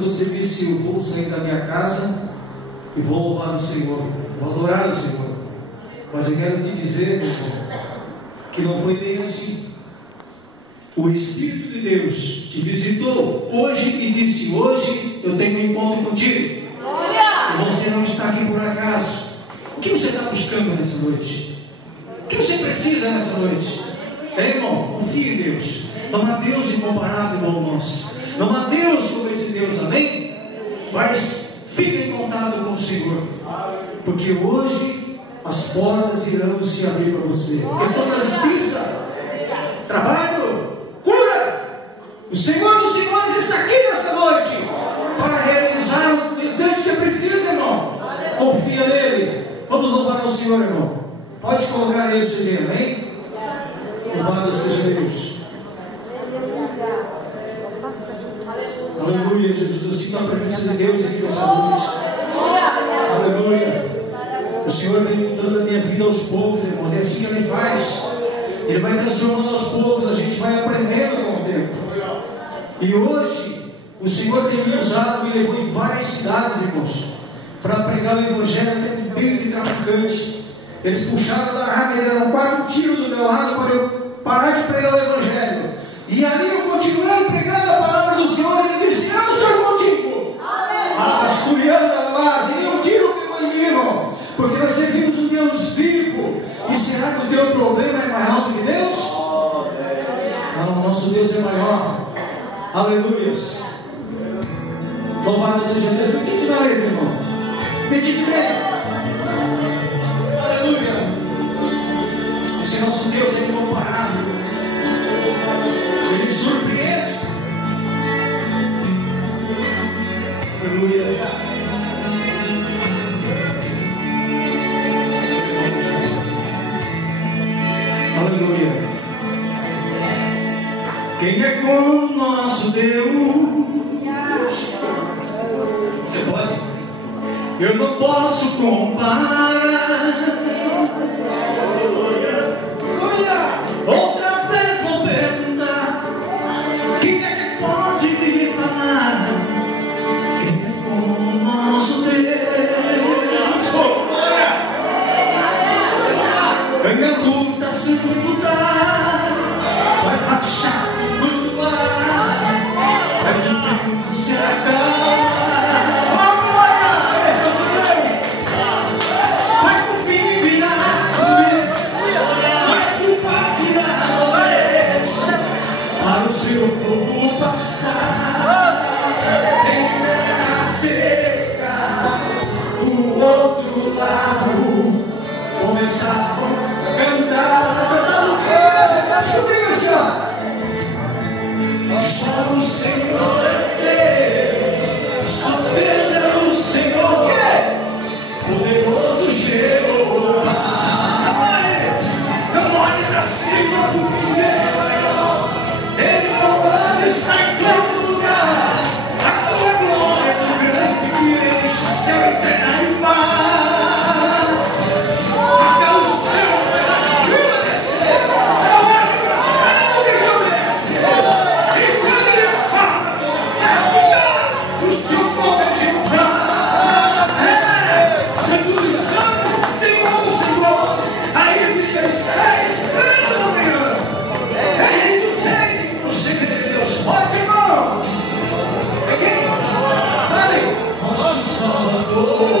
Você disse: eu vou sair da minha casa e vou louvar o Senhor, vou adorar o Senhor. Mas eu quero te dizer, meu irmão, que não foi bem assim. O Espírito de Deus te visitou hoje e disse: hoje eu tenho um encontro contigo. E você não está aqui por acaso. O que você está buscando nessa noite? O que você precisa nessa noite? Irmão, confie em Deus. Não há Deus incomparável igual o nosso. Não há Deus como esse Deus, amém? Mas fique em contato com o Senhor, porque hoje as portas irão se abrir para você. Questão da justiça, trabalho, cura. O Senhor dos Senhores está aqui nesta noite para realizar o desejo que você precisa, irmão. Confia nele. Vamos louvar ao Senhor, irmão. Pode colocar aí o CD, amém? Louvado seja Deus. Aleluia, Jesus. Eu sinto a presença de Deus aqui nessa noite. Aleluia. O Senhor vem mudando a minha vida aos poucos, irmãos. É assim que Ele faz. Ele vai transformando aos poucos. A gente vai aprendendo com o tempo. E hoje, o Senhor tem me usado, me levou em várias cidades, irmãos, para pregar o Evangelho até no meio de traficantes. Eles puxaram da arma, eles deram 4 tiros do meu lado para eu parar de pregar o Evangelho. E ali eu continuei pregando a palavra do Senhor. Ele disse: eu sou contigo. Asturiando a base, nenhum tiro pegou em mim, irmão. Porque nós servimos um Deus vivo. E será que o teu problema é mais alto que Deus? Não, o nosso Deus é maior. Aleluias. Louvado seja Deus. Medite na letra, irmão. Medite bem. Aleluia. Esse nosso Deus é incomparável. Ele surpreende. Aleluia. Aleluia. Quem é como nosso Deus? Você pode? Eu não posso comparar. Outra vez vou perguntar: quem é que pode me falar? Quem é como nosso Deus? Ganha luta sem lutar, faz baixar e flutuar, faz o vento se acalmar. Seu povo passar em terra seca, do outro lado começavam a cantar o quê? Mas comigo, Senhor. Só o Senhor é Deus, só Deus é o Senhor, poderoso Jeová. Não olhe para cima, porque está em todo lugar. A sua glória é tão grande que enche o céu e terra e mar. Até o céu vai descer. É hora que eu descer. E quando ele fala, vai ficar o seu povo de fala. Santo dos santos, Senhor dos senhores, aí me descer, estrela da manhã. É rei dos reis e que você crê. Pode, irmão! É quem? Fale! Nosso Salvador.